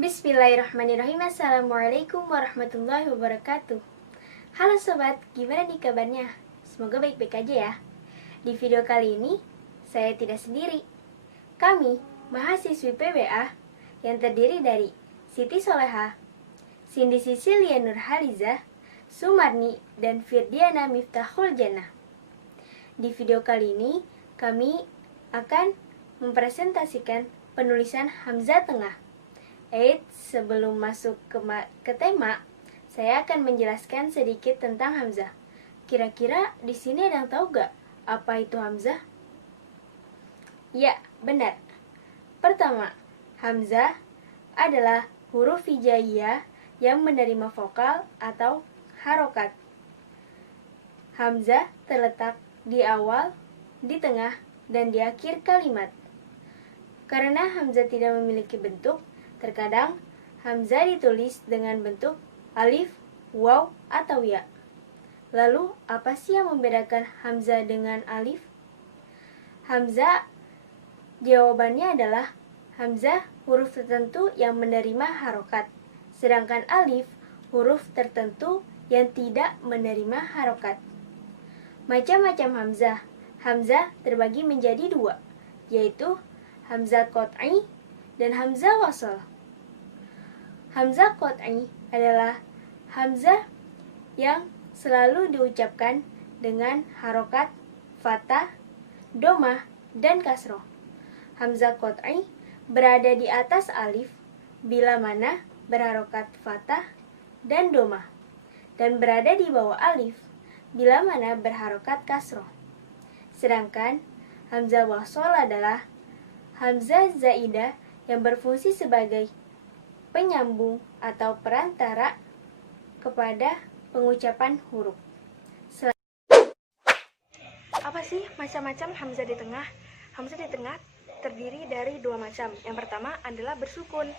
Bismillahirrahmanirrahim. Assalamualaikum warahmatullahi wabarakatuh. Halo sobat, gimana nih kabarnya? Semoga baik-baik aja ya. Di video kali ini, saya tidak sendiri. Kami, mahasiswi PBA yang terdiri dari Siti Soleha, Cindy Cecilia Nurhaliza, Sumarni, dan Firdiana Miftahul Jannah. Di video kali ini, kami akan mempresentasikan penulisan Hamzah Tengah. Sebelum masuk ke tema, saya akan menjelaskan sedikit tentang Hamzah. Kira-kira di sini ada yang tahu gak apa itu Hamzah? Ya, benar. Pertama, Hamzah adalah huruf hijaiyah yang menerima vokal atau harokat. Hamzah terletak di awal, di tengah, dan di akhir kalimat. Karena Hamzah tidak memiliki bentuk, terkadang Hamzah ditulis dengan bentuk alif, waw, atau ya. Lalu, apa sih yang membedakan Hamzah dengan alif? Hamzah, jawabannya adalah Hamzah huruf tertentu yang menerima harokat, sedangkan alif huruf tertentu yang tidak menerima harokat. Macam-macam Hamzah. Hamzah terbagi menjadi dua, yaitu Hamzah qat'i dan Hamzah wasl. Hamzah qat'i adalah Hamzah yang selalu diucapkan dengan harokat fathah, domah, dan kasroh. Hamzah qat'i berada di atas alif bila mana berharokat fathah dan domah, dan berada di bawah alif bila mana berharokat kasroh. Sedangkan Hamzah wasl adalah Hamzah zaidah yang berfungsi sebagai penyambung atau perantara kepada pengucapan huruf. Apa sih macam-macam Hamzah di tengah? Hamzah di tengah terdiri dari dua macam. Yang pertama adalah bersukun.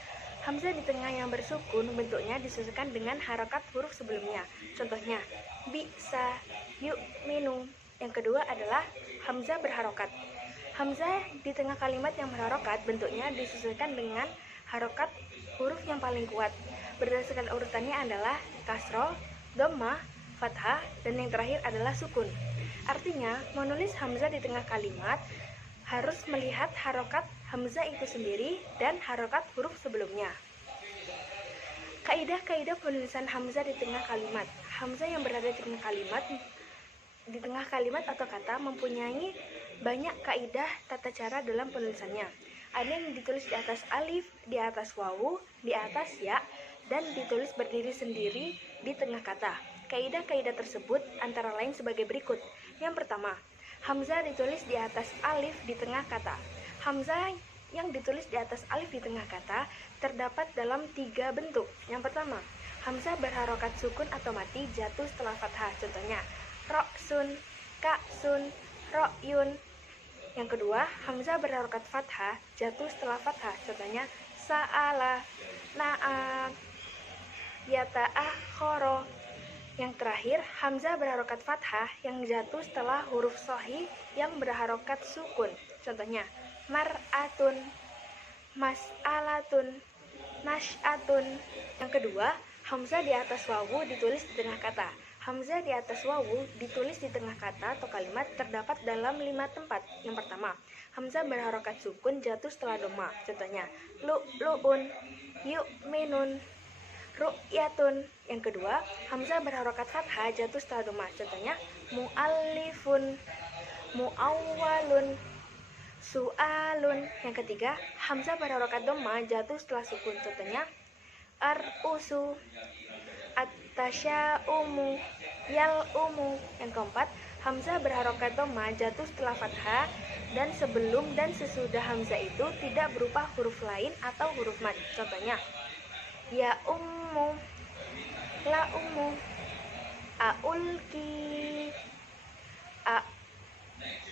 Hamzah di tengah yang bersukun bentuknya disesuaikan dengan harokat huruf sebelumnya. Contohnya, bisa, yuk, minum. Yang kedua adalah Hamzah berharokat. Hamzah di tengah kalimat yang berharokat bentuknya disesuaikan dengan harokat huruf yang paling kuat. Berdasarkan urutannya adalah kasroh, dhammah, fathah, dan yang terakhir adalah sukun. Artinya, menulis Hamzah di tengah kalimat harus melihat harokat Hamzah itu sendiri dan harokat huruf sebelumnya. Kaidah-kaidah penulisan Hamzah di tengah kalimat. Hamzah yang berada di tengah kalimat atau kata mempunyai banyak kaidah tata cara dalam penulisannya. Ada yang ditulis di atas alif, di atas wawu, di atas ya, dan ditulis berdiri sendiri di tengah kata. Kaidah-kaidah tersebut antara lain sebagai berikut. Yang pertama, Hamzah ditulis di atas alif di tengah kata. Hamzah yang ditulis di atas alif di tengah kata terdapat dalam 3 bentuk. Yang pertama, Hamzah berharokat sukun atau mati jatuh setelah fathah. Contohnya, roksun, kaksun, rokyun. Yang kedua, Hamzah berharokat fathah jatuh setelah fathah. Contohnya, sa'ala, na'am, yata'akhoro. Yang terakhir, Hamzah berharokat fathah yang jatuh setelah huruf shahih yang berharokat sukun. Contohnya, mar'atun, mas'alatun, nash'atun. Yang kedua, Hamzah di atas wawu ditulis di tengah kata. Hamzah di atas wawu ditulis di tengah kata atau kalimat terdapat dalam 5 tempat. Yang pertama, Hamzah berharokat sukun jatuh setelah doma. Contohnya, lu'un, yu'minun, ru'yatun. Yang kedua, Hamzah berharokat fathah jatuh setelah doma. Contohnya, mu'allifun, mu'awwalun, su'alun. Yang ketiga, Hamzah berharokat doma jatuh setelah sukun. Contohnya, ar-usu, at-tasya'umu, yal-umu. Yang keempat, Hamzah berharokat dhamma jatuh setelah fathah dan sebelum dan sesudah Hamzah itu tidak berupa huruf lain atau huruf mad. Contohnya, ya ummu, la ummu, aulki,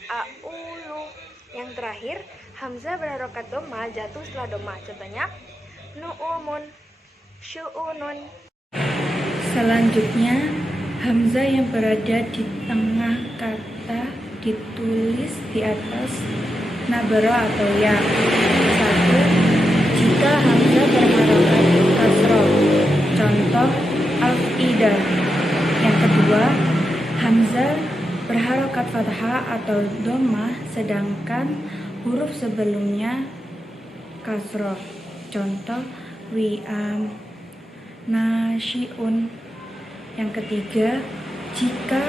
aulu. Yang terakhir, Hamzah berharokat dhamma jatuh setelah dhamma. Contohnya, nu'umun, syu'unun. Selanjutnya, Hamzah yang berada di tengah kata ditulis di atas nabara atau ya. 1. Jika Hamzah berharokat kasroh. Contoh al-ida. Yang kedua, hamzah berharokat fathah atau dhammah sedangkan huruf sebelumnya kasroh. Contoh wi'am, nasyiun. Yang ketiga, jika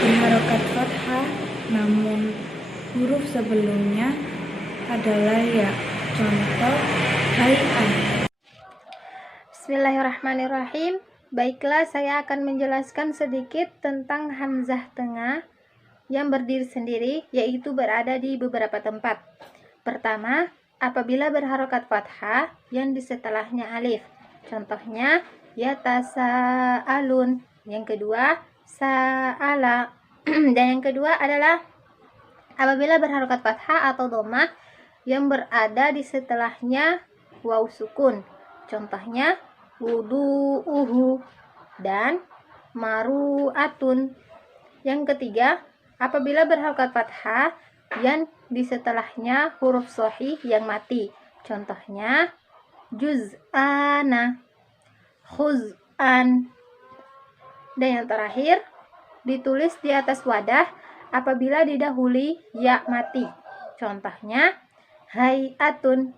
berharokat fathah namun huruf sebelumnya adalah ya. Contoh hay'ah. Bismillahirrahmanirrahim. Baiklah, saya akan menjelaskan sedikit tentang hamzah tengah yang berdiri sendiri, yaitu berada di beberapa tempat. Pertama, apabila berharokat fathah yang di setelahnya alif. Contohnya yatasaalun. Yang kedua, sa'ala. Dan yang kedua adalah apabila berharokat fathah atau dhammah yang berada di setelahnya waw sukun. Contohnya wudu'uhu dan maru'atun. Yang ketiga, apabila berharokat fathah yang di setelahnya huruf shahih yang mati. Contohnya juz'ana, khuz'an. Dan yang terakhir, ditulis di atas wadah apabila didahului ya mati. Contohnya hay'atun.